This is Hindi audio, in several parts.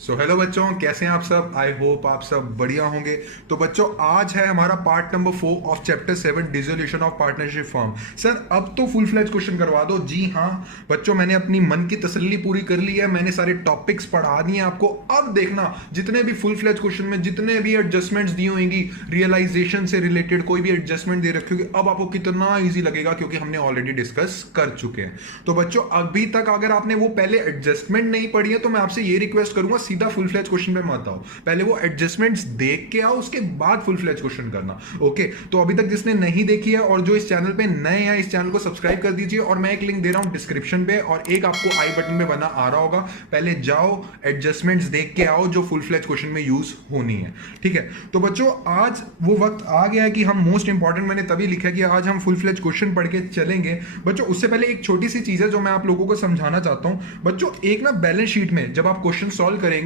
हेलो बच्चों, कैसे हैं आप सब। आई होप आप सब बढ़िया होंगे। तो बच्चों, आज है हमारा part number 4 of chapter 7 dissolution of partnership form. Sir अब तो फुल फ्लैज क्वेश्चन करवा दो। जी हाँ बच्चों, मैंने अपनी मन की तसल्ली पूरी कर ली है, मैंने सारे टॉपिक्स पढ़ा दिए आपको। अब देखना जितने भी फुल फ्लैज क्वेश्चन में जितने भी एडजस्टमेंट्स दी होंगी, रियलाइजेशन से रिलेटेड कोई भी एडजस्टमेंट दे रखी होगी, अब आपको कितना ईजी लगेगा क्योंकि हमने ऑलरेडी डिस्कस कर चुके हैं। तो बच्चों, अभी तक अगर आपने वो पहले एडजस्टमेंट नहीं पढ़ी है तो मैं आपसे ये रिक्वेस्ट करूंगा, सीधा फुल फ्लैज क्वेश्चन पे मत आओ, पहले वो एडजस्टमेंट्स देख के आओ, उसके बाद फुल फ्लैज क्वेश्चन करना। ओके, तो अभी तक जिसने नहीं देखी है और जो इस चैनल पे नए हैं, इस चैनल को सब्सक्राइब कर दीजिए और मैं एक लिंक दे रहा हूं डिस्क्रिप्शन पे और एक आपको आई बटन पे बना आ रहा होगा। पहले जाओ, एडजस्टमेंट्स देख के आओ जो फुल फ्लैज क्वेश्चन में यूज होनी है। ठीक है, तो बच्चों आज वो वक्त आ गया है कि हम मोस्ट इंपॉर्टेंट, मैंने तभी लिखा है कि आज हम फुल फ्लैज क्वेश्चन पढ़ के चलेंगे। बच्चों उससे पहले एक छोटी सी चीज है जो मैं आप लोगों को समझाना चाहता हूं। बच्चों एक ना बैलेंस शीट में जब आप क्वेश्चन सॉल्व करेंगे,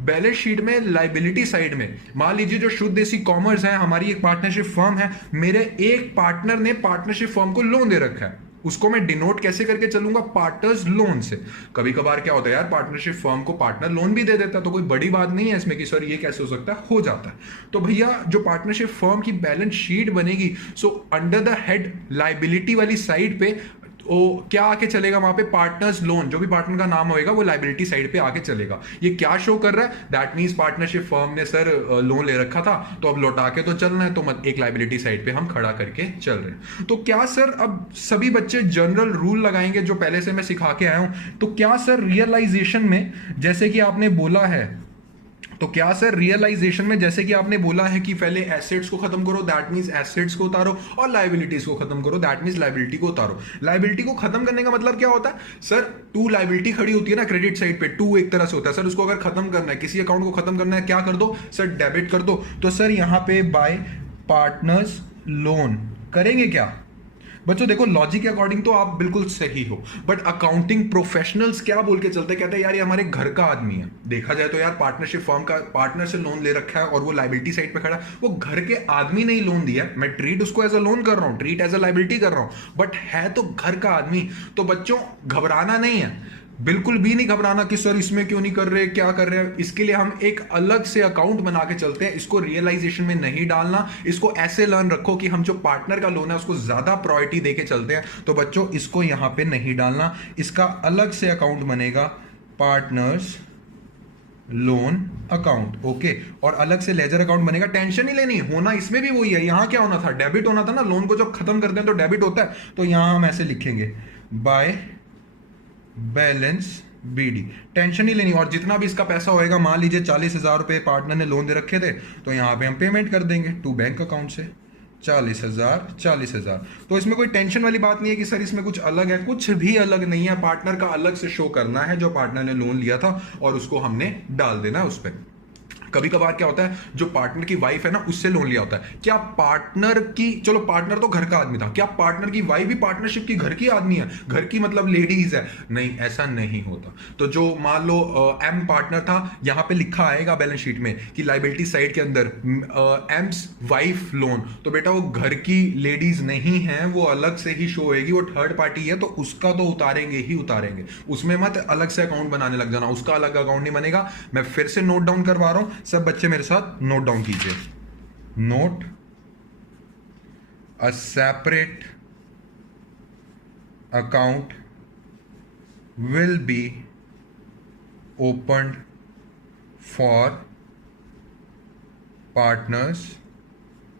बैलेंस शीट में लाइबिलिटी साइड में मान लीजिए जो शुद्ध देसी कॉमर्स है, हमारी एक पार्टनरशिप फर्म है, मेरे एक पार्टनर ने पार्टनरशिप फर्म को लोन दे रखा है, उसको मैं डिनोट कैसे करके चलूंगा? पार्टनर्स लोन से। कभी कभार क्या होता है यार, पार्टनरशिप फर्म को पार्टनर लोन भी दे देता है, तो कोई बड़ी बात नहीं है इसमें कि सर ये कैसे हो सकता है, हो जाता है। तो भैया जो पार्टनरशिप फर्म की बैलेंस शीट बनेगी, so under the head liability वाली साइड पे वो क्या आके चलेगा? वहां पे पार्टनर्स लोन, जो भी पार्टनर का नाम होगा वो लाइबिलिटी साइड पे आके चलेगा। ये क्या शो कर रहा है? दैट मींस पार्टनरशिप फर्म ने सर लोन ले रखा था, तो अब लौटा के तो चलना है, तो मत एक लाइबिलिटी साइड पे हम खड़ा करके चल रहे हैं। तो क्या सर अब सभी बच्चे जनरल रूल लगाएंगे जो पहले से मैं सिखा के आया हूं? तो क्या सर रियलाइजेशन में जैसे कि आपने बोला है, तो क्या सर रियलाइजेशन में जैसे कि आपने बोला है कि पहले एसेट्स को खत्म करो, दैट मींस एसेट्स को उतारो, और लाइबिलिटीज को खत्म करो, दैट मींस लाइबिलिटी को उतारो। लाइबिलिटी को खत्म करने का मतलब क्या होता है सर? टू लाइबिलिटी खड़ी होती है ना क्रेडिट साइड पे, टू एक तरह से होता है सर, उसको अगर खत्म करना है, किसी अकाउंट को खत्म करना है, क्या कर दो सर? डेबिट कर दो। तो सर यहां पे बाय पार्टनर्स लोन करेंगे क्या? बच्चों देखो, लॉजिक के अकॉर्डिंग तो आप बिल्कुल सही हो, बट अकाउंटिंग प्रोफेशनल्स क्या बोल के चलते हैं? कहते हैं यार ये हमारे घर का आदमी है। देखा जाए तो यार पार्टनरशिप फर्म का पार्टनर से लोन ले रखा है और वो लाइबिलिटी साइड पे खड़ा है, वो घर के आदमी नहीं लोन दिया है, मैं ट्रीट उसको एज अ लोन कर रहा हूं, ट्रीट एज अ लाइबिलिटी कर रहा हूं, बट है तो घर का आदमी। तो बच्चों घबराना नहीं है, बिल्कुल भी नहीं घबराना कि सर इसमें क्यों नहीं कर रहे, क्या कर रहे हैं। इसके लिए हम एक अलग से अकाउंट बना के चलते हैं, इसको रियलाइजेशन में नहीं डालना, इसको ऐसे लर्न रखो कि हम जो पार्टनर का लोन है उसको ज्यादा प्रायोरिटी देके चलते हैं। तो बच्चों इसको यहां पे नहीं डालना, इसका अलग से अकाउंट बनेगा पार्टनर्स लोन अकाउंट। ओके, और अलग से लेजर अकाउंट बनेगा। टेंशन ही लेनी, होना इसमें भी वही है। यहां क्या होना था? डेबिट होना था ना, लोन को जब खत्म करते हैं तो डेबिट होता है, तो यहां हम ऐसे लिखेंगे बाय बैलेंस बीडी। टेंशन ही लेनी, और जितना भी इसका पैसा होएगा, मान लीजिए 40,000 रुपए पार्टनर ने लोन दे रखे थे, तो यहां पे हम पेमेंट कर देंगे टू बैंक अकाउंट से 40,000 40,000। तो इसमें कोई टेंशन वाली बात नहीं है कि सर इसमें कुछ अलग है, कुछ भी अलग नहीं है। पार्टनर का अलग से शो करना है जो पार्टनर ने लोन लिया था और उसको हमने डाल देना है उस पर। कभी कभार क्या होता है, जो पार्टनर की वाइफ है ना, उससे लोन लिया होता है, क्या पार्टनर की, चलो पार्टनर तो घर का आदमी था, क्या पार्टनर की वाइफ भी पार्टनरशिप की घर की आदमी है? घर की मतलब लेडीज है? नहीं, ऐसा नहीं होता। तो जो मान लो एम पार्टनर था, यहां पे लिखा आएगा बैलेंस शीट में कि लाइबिलिटी साइड के अंदर एम्स वाइफ लोन, तो बेटा वो घर की लेडीज नहीं है, वो अलग से ही शो होगी, वो थर्ड पार्टी है, तो उसका तो उतारेंगे ही उतारेंगे, उसमें मत अलग से अकाउंट बनाने लग जाना, उसका अलग अकाउंट नहीं बनेगा। मैं फिर से नोट डाउन करवा रहा हूं, सब बच्चे मेरे साथ नोट डाउन कीजिए। Note a separate account will be opened for partners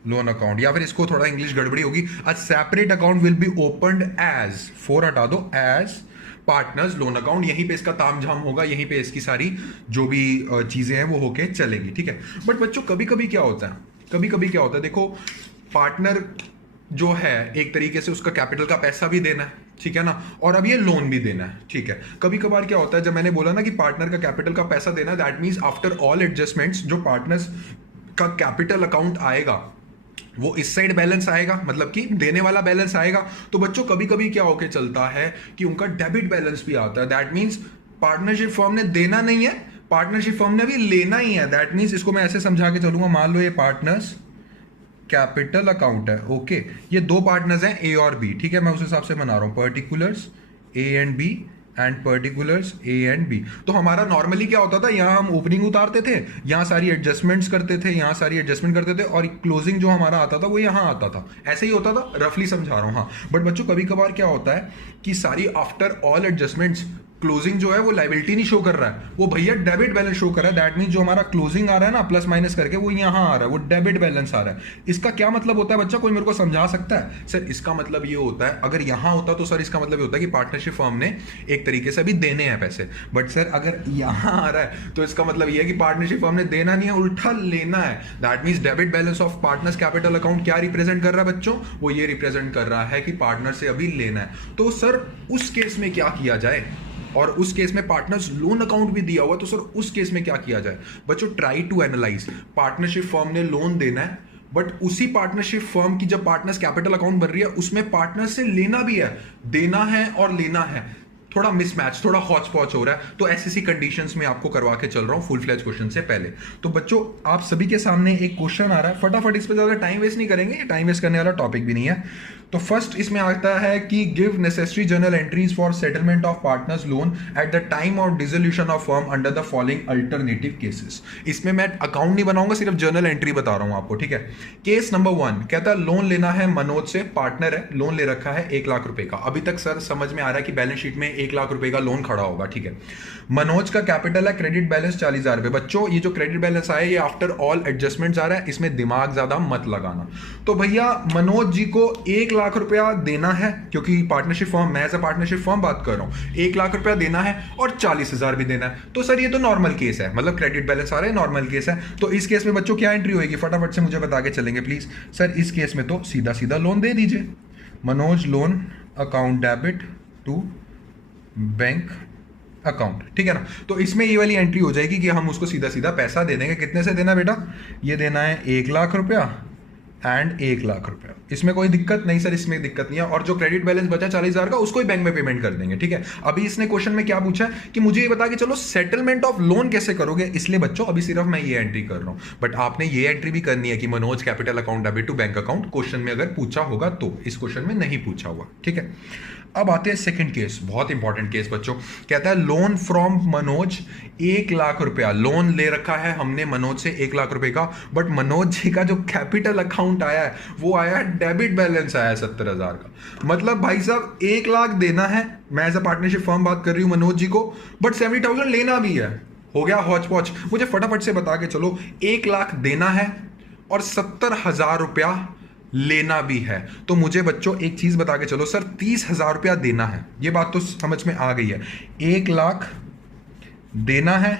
loan account, या फिर इसको थोड़ा इंग्लिश गड़बड़ी होगी, a separate account will be opened as, for हटा दो, एज पार्टनर्स लोन अकाउंट। यहीं पे इसका तामझाम होगा, यहीं पे इसकी सारी जो भी चीजें हैं वो होके चलेंगी। ठीक है, बट बच्चों कभी कभी क्या होता है, कभी कभी क्या होता है, देखो पार्टनर जो है एक तरीके से उसका कैपिटल का पैसा भी देना है, ठीक है ना, और अब ये लोन भी देना है। ठीक है, कभी कभार क्या होता है, जब मैंने बोला ना कि पार्टनर का कैपिटल का पैसा देना, that means after all adjustments जो पार्टनर्स का कैपिटल अकाउंट आएगा वो इस साइड बैलेंस आएगा, मतलब कि देने वाला बैलेंस आएगा। तो बच्चों कभी कभी क्या होके चलता है कि उनका डेबिट बैलेंस भी आता है, दैट मींस पार्टनरशिप फर्म ने देना नहीं है, पार्टनरशिप फर्म ने भी लेना ही है। दैट मींस इसको मैं ऐसे समझा के चलूंगा, मान लो ये पार्टनर्स कैपिटल अकाउंट है। ओके, ये दो पार्टनर्स हैं ए और बी, ठीक है, मैं उस हिसाब से बना रहा हूं, particulars A and B and particulars A and B. तो हमारा नॉर्मली क्या होता था, यहाँ हम ओपनिंग उतारते थे, यहाँ सारी एडजस्टमेंट्स करते थे, यहाँ सारी एडजस्टमेंट करते थे, और क्लोजिंग जो हमारा आता था वो यहाँ आता था। ऐसे ही होता था, रफली समझा रहा हूँ। हाँ, बट बच्चों कभी कभार क्या होता है कि सारी आफ्टर ऑल एडजस्टमेंट्स क्लोजिंग जो है वो लाइबिलिटी नहीं शो कर रहा है, वो भैया डेबिट बैलेंस शो कर रहा है। दैट मीन जो हमारा क्लोजिंग आ रहा है ना प्लस माइनस करके, वो यहाँ आ रहा है, वो डेबिट बैलेंस आ रहा है। इसका क्या मतलब होता है बच्चा, कोई मेरे को समझा सकता है? सर इसका मतलब ये होता है, अगर यहाँ होता तो सर इसका मतलब ये होता है कि पार्टनरशिप फर्म ने एक तरीके से अभी देने हैं पैसे। बट सर अगर यहाँ आ रहा है तो इसका मतलब ये है कि पार्टनरशिप फर्म ने देना नहीं है, उल्टा लेना है। That means debit balance of partners capital account क्या रिप्रेजेंट कर रहा है बच्चों, वो ये रिप्रेजेंट कर रहा है कि पार्टनर से अभी लेना है। तो सर उस केस में क्या किया जाए, और उस केस में पार्टनर्स लोन अकाउंट भी दिया हुआ है, तो सर उस केस में क्या किया जाए बच्चों? Try to analyse. Partnership firm ने लोन देना है, बट उसी पार्टनरशिप फर्म की जब पार्टनर्स कैपिटल अकाउंट बन रही है उसमें पार्टनर से लेना भी है, देना है और लेना है। थोड़ा मिसमैच, थोड़ा हॉच पॉच हो रहा है, तो ऐसी कंडीशंस में आपको करवा के चल रहा हूं फुल फ्लैज क्वेश्चन से पहले। तो बच्चों आप सभी के सामने एक क्वेश्चन आ रहा है, फटाफट इस पे ज्यादा टाइम वेस्ट नहीं करेंगे, टाइम वेस्ट करने वाला टॉपिक भी नहीं है। तो फर्स्ट इसमें आता है कि give necessary journal entries for settlement of partners loan at the time of dissolution of firm under the following alternative cases. इसमें मैं अकाउंट नहीं बनाऊंगा, सिर्फ जर्नल एंट्री बता रहा हूं आपको, ठीक है। केस नंबर 1 कहता है लोन लेना है मनोज से, पार्टनर है, लोन ले रखा है 1 लाख रुपए का। अभी तक सर समझ में आ रहा है कि बैलेंस शीट में 1 लाख रुपए का लोन खड़ा होगा, ठीक है। मनोज का कैपिटल है, क्रेडिट बैलेंस 40,000 रुपए। बच्चों ये जो क्रेडिट बैलेंस आया ये आफ्टर ऑल एडजस्टमेंट आ रहा है, इसमें दिमाग ज्यादा मत लगाना। तो भैया मनोज जी को 1 लाख रुपया देना है, क्योंकि पार्टनरशिप फर्म, मैं एज अ पार्टनरशिप फर्म बात कर रहा हूं, 1 लाख रुपया देना है और 40,000 भी देना है। तो सर ये तो नॉर्मल केस है, मतलब क्रेडिट बैलेंस आ रहा है, नॉर्मल केस है। तो इस केस में बच्चों क्या एंट्री होगी, फटाफट से मुझे बता के चलेंगे प्लीज। सर इस केस में तो सीधा सीधा लोन दे दीजिए, Manoj loan account debit to bank account, ठीक है ना। तो इसमें ये वाली एंट्री हो जाएगी कि हम उसको सीधा सीधा पैसा दे देंगे। कितने से देना बेटा, ये देना है 1 लाख रुपया एंड 1 लाख रुपया। इसमें कोई दिक्कत नहीं सर, इसमें दिक्कत नहीं है। और जो क्रेडिट बैलेंस बचा 40,000 का उसको ही बैंक में पेमेंट कर देंगे, ठीक है। अभी इसने क्वेश्चन में क्या पूछा है कि मुझे ये बता के चलो सेटलमेंट ऑफ लोन कैसे करोगे, इसलिए बच्चों अभी सिर्फ मैं ये एंट्री कर रहा हूं। बट आपने ये एंट्री भी करनी है कि Manoj capital account debit to bank account, question में अगर पूछा होगा तो, इस क्वेश्चन में नहीं पूछा हुआ, ठीक है। अब आते हैं सेकंड केस, बहुत इंपॉर्टेंट केस बच्चों। कहता है लोन फ्रॉम मनोज 1 लाख रुपया, लोन ले रखा है हमने मनोज से 1 लाख रुपए का, बट मनोज जी का जो कैपिटल अकाउंट आया है वो आया है डेबिट बैलेंस आया है 70,000 का। मतलब भाई साहब 1 लाख देना है, मैं एज अ पार्टनरशिप फर्म बात कर रही हूं मनोज जी को, बट 70,000 लेना भी है। हो गया हौच पौच। मुझे फटाफट से बता के चलो, 1 लाख देना है और 70,000 रुपया लेना भी है। तो मुझे बच्चों एक चीज बता के चलो, सर 30,000 रुपया देना है, ये बात तो समझ में आ गई है। 1 लाख देना है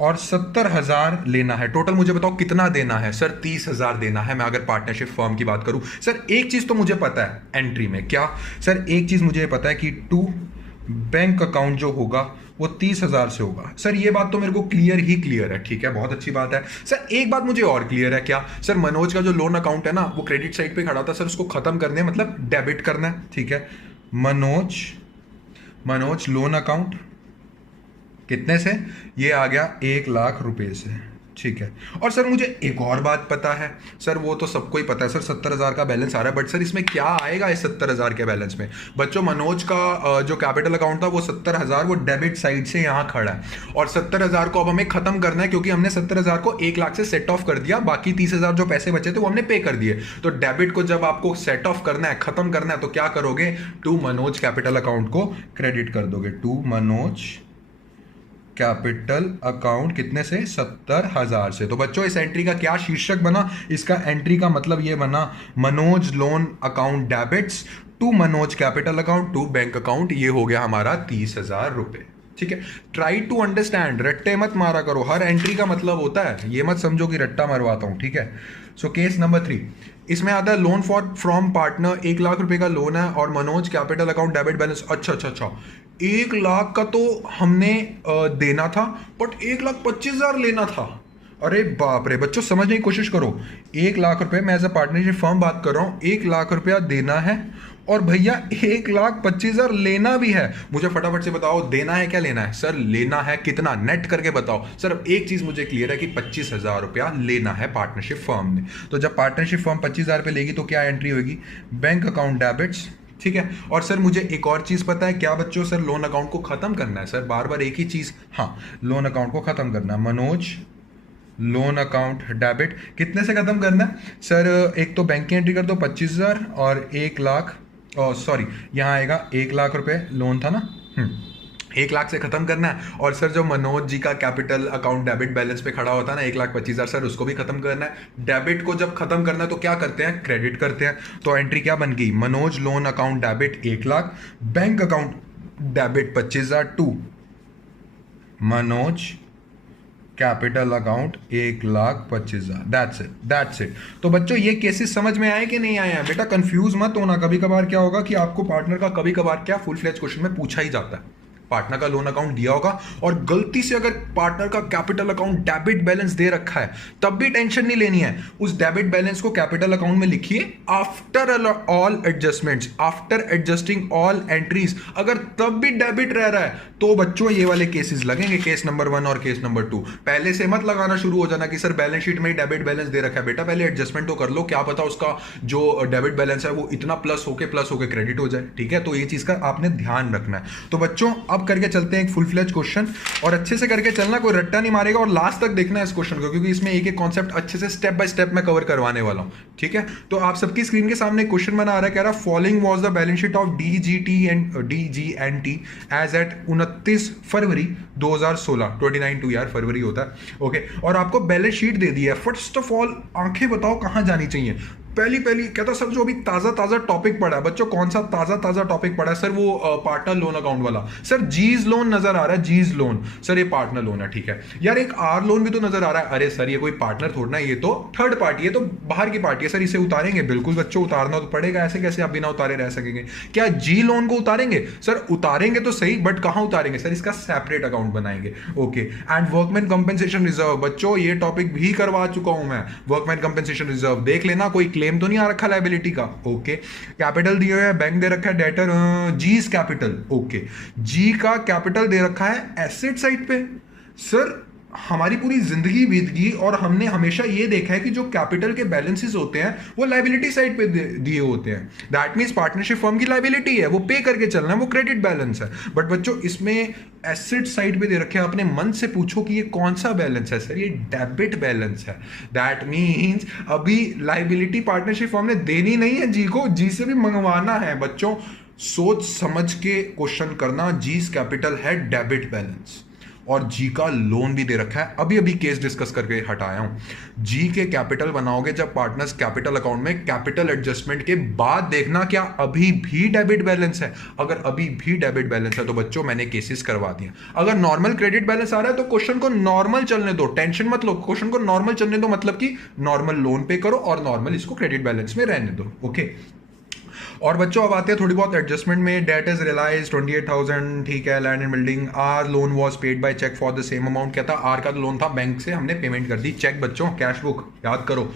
और 70,000 लेना है। टोटल मुझे बताओ कितना देना है? सर 30,000 देना है, मैं अगर पार्टनरशिप फर्म की बात करूं। सर एक चीज तो मुझे पता है एंट्री में, क्या सर? एक चीज मुझे पता है कि टू बैंक अकाउंट जो होगा वो 30,000 से होगा। सर ये बात तो मेरे को क्लियर ही क्लियर है, ठीक है, बहुत अच्छी बात है। सर एक बात मुझे और क्लियर है, क्या सर? मनोज का जो लोन अकाउंट है ना वो क्रेडिट साइड पे खड़ा था, सर उसको खत्म करने मतलब डेबिट करना है, ठीक है। मनोज लोन अकाउंट कितने से? ये आ गया 1 लाख रुपए से, ठीक है। और सर मुझे एक और बात पता है, सर वो तो सबको ही पता है, सर 70,000 का बैलेंस आ रहा है, बट सर इसमें क्या आएगा इस 70,000 के बैलेंस में? बच्चों मनोज का जो कैपिटल अकाउंट था वो 70,000 वो डेबिट साइड से यहाँ खड़ा है, और 70,000 को अब हमें खत्म करना है, क्योंकि हमने 70,000 को 1 लाख से सेट ऑफ कर दिया, बाकी 30,000 जो पैसे बचे थे वो हमने पे कर दिए। तो डेबिट को जब आपको सेट ऑफ करना है, खत्म करना है, तो क्या करोगे? टू मनोज कैपिटल अकाउंट को क्रेडिट कर दोगे, टू मनोज कैपिटल अकाउंट कितने से? 70,000 से। तो बच्चों इस एंट्री का क्या शीर्षक बना? इसका एंट्री का मतलब ये बना, Manoj loan account debits to Manoj capital account to bank account. ये हो गया हमारा 30,000 रुपए, ठीक है। ट्राई टू अंडरस्टैंड, रट्टे मत मारा करो, हर एंट्री का मतलब होता है, ये मत समझो कि रट्टा मरवाता हूं, ठीक है। सो केस नंबर 3, इसमें आता है loan for from partner, 1 lakh रुपए का लोन है और Manoj capital account debit balance. अच्छा, 1 लाख का तो हमने देना था, बट 1,25,000 लेना था। अरे बाप रे बच्चों, समझने की कोशिश करो। 1 लाख रुपए, मैं एज अ पार्टनरशिप फर्म बात कर रहा हूं, 1 लाख रुपया देना है और भैया 1,25,000 लेना भी है। मुझे फटाफट से बताओ देना है क्या लेना है? सर लेना है कितना, नेट करके बताओ। सर एक चीज मुझे क्लियर है कि 25,000 रुपया लेना है पार्टनरशिप फर्म ने। तो जब पार्टनरशिप फर्म 25,000 रुपये लेगी तो क्या एंट्री होगी? बैंक अकाउंट डेबिट्स, ठीक है। और सर मुझे एक और चीज़ पता है क्या बच्चों, सर लोन अकाउंट को ख़त्म करना है सर, बार बार एक ही चीज़। हाँ, लोन अकाउंट को ख़त्म करना है मनोज, लोन अकाउंट डेबिट कितने से ख़त्म करना है सर? एक तो बैंक की एंट्री कर दो 25,000 और 1 लाख, सॉरी यहाँ आएगा 1 लाख रुपए लोन था ना, 1 लाख से खत्म करना है। और सर जो मनोज जी का कैपिटल अकाउंट डेबिट बैलेंस पे खड़ा होता है ना 1,25,000, सर उसको भी खत्म करना है। डेबिट को जब खत्म करना है तो क्या करते हैं, क्रेडिट करते हैं। तो एंट्री क्या बन गई, Manoj loan account debit 1 lakh, bank account debit 25,000 to Manoj capital account 1,25,000। That's it. तो बच्चों ये केसेस समझ में आए कि नहीं आए हैं? बेटा कंफ्यूज मत होना, कभी कभार क्या होगा कि आपको पार्टनर का कभी कभार क्या फुल फ्लेज क्वेश्चन में पूछा ही जाता है। पार्टनर का लोन अकाउंट दिया होगा और गलती से अगर पार्टनर का कैपिटल अकाउंट डेबिट बैलेंस दे रखा है तब भी टेंशन नहीं लेनी है। उस डेबिट बैलेंस को कैपिटल अकाउंट में लिखिए after all adjustments, after adjusting all entries. अगर तब भी डेबिट रह रहा है तो बच्चों ये वाले केसेस लगेंगे, केस नंबर 1 और केस नंबर 2। पहले से मत लगाना शुरू हो जाना कि सर बैलेंस शीट में ही डेबिट बैलेंस दे रखा है। बेटा पहले एडजस्टमेंट तो कर लो, क्या पता उसका जो डेबिट बैलेंस है वो इतना प्लस होके क्रेडिट हो जाए। ठीक है, तो ये चीज का आपने ध्यान रखना है। तो बच्चों अब करके चलते हैं एक फुल फ्लेज क्वेश्चन, और अच्छे से करके चलना, कोई रट्टा नहीं मारेगा और लास्ट तक देखना है इस क्वेश्चन को, क्योंकि इसमें एक एक कॉन्सेप्ट अच्छे से स्टेप बाय स्टेप मैं कवर करवाने वाला हूं। ठीक है, तो आप सबकी स्क्रीन के सामने क्वेश्चन बना रहा है, कह रहा following was the balance sheet of DGNT as at 29 February 2016। 29 यार फरवरी होता है। ओके, और आपको बैलेंस शीट दे दी है। फर्स्ट ऑफ ऑल आंखें बताओ कहां जानी चाहिए। पहली कहता सर जो अभी ताजा टॉपिक पढ़ा है बच्चों, कौन सा ताजा टॉपिक पढ़ा है सर? वो पार्टनर लोन अकाउंट वाला। सर जीज लोन नजर आ रहा है, जीज लोन सर ये पार्टनर लोन है। ठीक है यार, एक आर लोन भी तो नजर आ रहा है। अरे सर ये कोई पार्टनर थोड़ा है, ये तो थर्ड पार्टी है, तो बाहर की पार्टी है सर, इसे उतारेंगे। बिल्कुल बच्चों उतारना तो पड़ेगा, ऐसे कैसे आप बिना उतारे रह सकेंगे? क्या जी लोन को उतारेंगे? सर उतारेंगे तो सही, बट कहां उतारेंगे सर? इसका सेपरेट अकाउंट बनाएंगे। Okay, and workman compensation reserve, बच्चों ये टॉपिक भी करवा चुका हूं मैं। वर्कमैन कंपनसेशन रिजर्व देख लेना, कोई क्लेम तो नहीं आ रखा लायबिलिटी का। ओके, कैपिटल दिए हुए है, बैंक दे रखा है डेटर जीज कैपिटल। ओके, जी का कैपिटल दे रखा है एसेट साइड पे। सर हमारी पूरी जिंदगी बीत गई और हमने हमेशा ये देखा है कि जो कैपिटल के बैलेंसेस होते हैं वो लायबिलिटी साइड पे दिए होते हैं। दैट मींस पार्टनरशिप फर्म की लायबिलिटी है, वो पे करके चलना है, वो क्रेडिट बैलेंस है। बट बच्चों इसमें एसेट साइड पे दे रखे हैं। अपने मन से पूछो कि ये कौन सा बैलेंस है? सर ये डेबिट बैलेंस है। दैट मींस अभी लायबिलिटी पार्टनरशिप फर्म ने देनी नहीं है जी को, जी से भी मंगवाना है। बच्चों सोच समझ के क्वेश्चन करना। जीस कैपिटल है डेबिट बैलेंस और जी का लोन भी दे रखा है। अभी अभी केस डिस्कस करके हटाया हूं। जी के कैपिटल बनाओगे जब पार्टनर्स कैपिटल अकाउंट में, कैपिटल एडजस्टमेंट के बाद देखना क्या अभी भी डेबिट बैलेंस है। अगर अभी भी डेबिट बैलेंस है तो बच्चों मैंने केसेस करवा दिया। अगर नॉर्मल क्रेडिट बैलेंस आ रहा है तो क्वेश्चन को नॉर्मल चलने दो, टेंशन मत लो, क्वेश्चन को नॉर्मल चलने दो, मतलब कि नॉर्मल लोन पे करो और नॉर्मल इसको क्रेडिट बैलेंस में रहने दो। ओके, और बच्चों अब आते हैं थोड़ी बहुत एडजस्टमेंट में। डेट इज रियलाइज 28,000, ठीक है। Land and building, R loan was paid by cheque for the same amount. कहता आर का लोन था, बैंक से हमने पेमेंट कर दी। चेक बच्चों कैश बुक याद करो।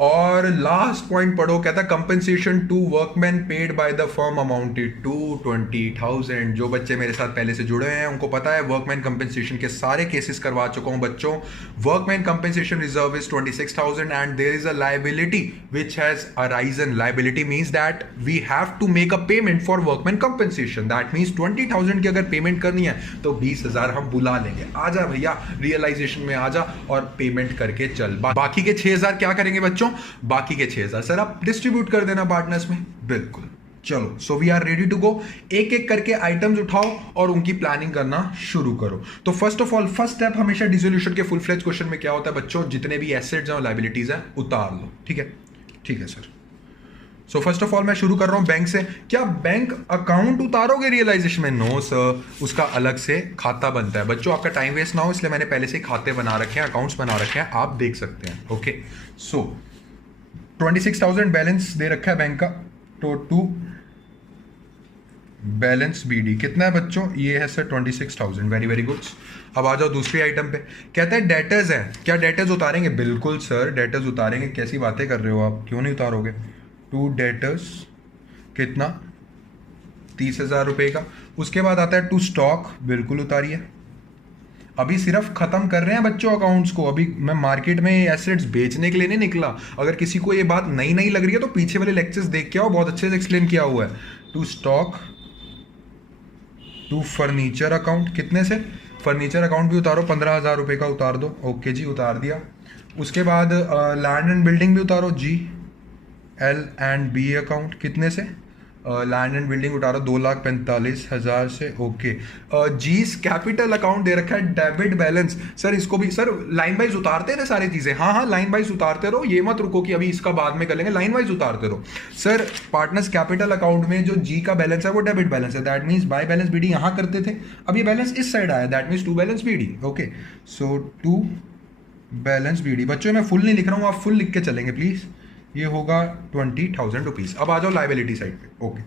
और लास्ट पॉइंट पढ़ो, कहता compensation to workman paid by the firm amounted to 20,000। जो बच्चे मेरे साथ पहले से जुड़े हैं उनको पता है वर्कमैन कंपनसेशन के सारे केसेस करवा चुका हूं बच्चों। Workman compensation reserve is 26,000 and there is a liability which has arisen. Liability means that we have to make a payment for workman compensation. That means 20,000 की अगर पेमेंट करनी है तो 20,000 हम बुला लेंगे। आजा भैया रियलाइजेशन में आजा और पेमेंट करके चल। बाकी के 6,000 क्या करेंगे बच्चों? बाकी के 6,000 सर आप डिस्ट्रीब्यूट कर देना पार्टनर्स में। बिल्कुल, चलो so we are ready to go. एक एक करके आइटम्स उठाओ और उनकी प्लानिंग करना शुरू करो। तो first of all first step हमेशा डिसोल्यूशन के फुल फ्लेज क्वेश्चन में क्या होता है बच्चों? जितने भी एसेट्स और लायबिलिटीज हैं उतार लो। ठीक है, ठीक है sir. So first of all मैं शुरू कर रहा हूं बैंक से। क्या बैंक अकाउंट उतारोगे रियलाइजेशन में? नो सर, उसका अलग से खाता बनता है। बच्चों आपका टाइम वेस्ट ना हो इसलिए मैंने पहले से खाते बना रखे हैं, अकाउंट्स बना रखे हैं, आप देख सकते हैं। ओके, सो 26,000 बैलेंस दे रखा है बैंक का। तो टू बैलेंस बीडी कितना है बच्चों? ये है सर 26,000। Very very good. अब आ जाओ दूसरी आइटम पे। कहता है डेटर्स है, क्या डेटर्स उतारेंगे? बिल्कुल सर डेटर्स उतारेंगे। कैसी बातें कर रहे हो आप, क्यों नहीं उतारोगे? टू डेटर्स कितना? 30,000 रुपए का। उसके बाद आता है टू स्टॉक, बिल्कुल उतारिए। अभी सिर्फ खत्म कर रहे हैं बच्चों अकाउंट्स को, अभी मैं मार्केट में एसेट्स बेचने के लिए नहीं निकला। अगर किसी को ये बात नई नई लग रही है तो पीछे वाले लेक्चर्स देख के आओ, बहुत अच्छे से एक्सप्लेन किया हुआ है। To stock, to furniture account, कितने से? फर्नीचर अकाउंट भी उतारो, 15,000 रुपये का उतार दो। ओके जी, उतार दिया। उसके बाद लैंड एंड बिल्डिंग भी उतारो, GL&B अकाउंट, कितने से? लैंड एंड बिल्डिंग उतारो 2,45,000 से। ओके। जीस कैपिटल अकाउंट दे रखा है, डेबिट बैलेंस। सर इसको भी सर लाइन वाइज उतारते रहे सारी चीज़ें। हाँ हाँ, लाइन वाइज उतारते रहो, ये मत रुको कि अभी इसका बाद में कर लेंगे, लाइन वाइज उतारते रहो। सर पार्टनर्स कैपिटल अकाउंट में जो जी का बैलेंस है वो डेबिट बैलेंस है, that means by balance BD यहाँ करते थे, अब ये बैलेंस इस साइड आया, that means to balance BD। Okay, so to balance BD। बच्चों मैं फुल नहीं लिख रहा हूँ, आप फुल लिख के चलेंगे प्लीज़। ये होगा 20,000 रुपीज़। अब आ जाओ लाइबिलिटी साइड पे। ओके,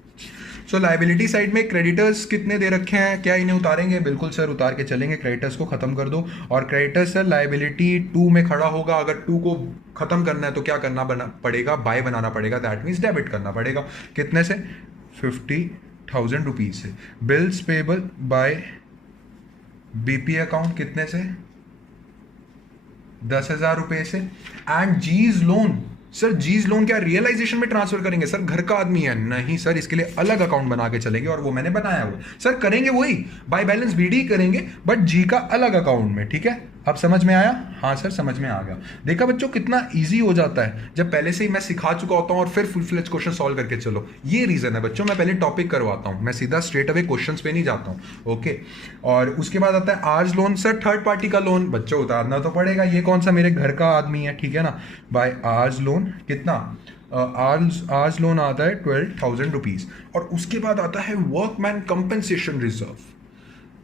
सो लाइबिलिटी साइड में क्रेडिटर्स कितने दे रखे हैं, क्या इन्हें उतारेंगे? बिल्कुल सर, उतार के चलेंगे, क्रेडिटर्स को खत्म कर दो। और क्रेडिटर्स सर लाइबिलिटी 2 में खड़ा होगा, अगर 2 को खत्म करना है तो क्या करना पड़ेगा? बाय बनाना पड़ेगा, दैट मीन्स डेबिट करना पड़ेगा। कितने से? 50,000 रुपीज़ से। Bills payable by BP account, कितने से? 10,000 रुपये से। एंड जीज लोन, सर जीज लोन क्या रियलाइजेशन में ट्रांसफर करेंगे? सर घर का आदमी है, नहीं सर, इसके लिए अलग अकाउंट बना के चलेंगे, और वो मैंने बनाया हुआ। सर करेंगे वही बाय बैलेंस BD करेंगे, बट जी का अलग अकाउंट में। ठीक है, अब समझ में आया? हाँ सर समझ में आ गया। देखा बच्चों कितना इजी हो जाता है जब पहले से ही मैं सिखा चुका होता हूँ और फिर फुल फ्लेज क्वेश्चन सॉल्व करके चलो। ये रीजन है बच्चों, मैं पहले टॉपिक करवाता हूँ, मैं सीधा स्ट्रेट अवे क्वेश्चंस पे नहीं जाता हूँ। ओके, और उसके बाद आता है आर्ज लोन। सर थर्ड पार्टी का लोन बच्चों उतारना तो पड़ेगा, ये कौन सा? मेरे घर का आदमी है, ठीक है ना। बाय आर्ज लोन कितना? आर्ज लोन आता है 12,000 रुपीज़। और उसके बाद आता है workman compensation reserve.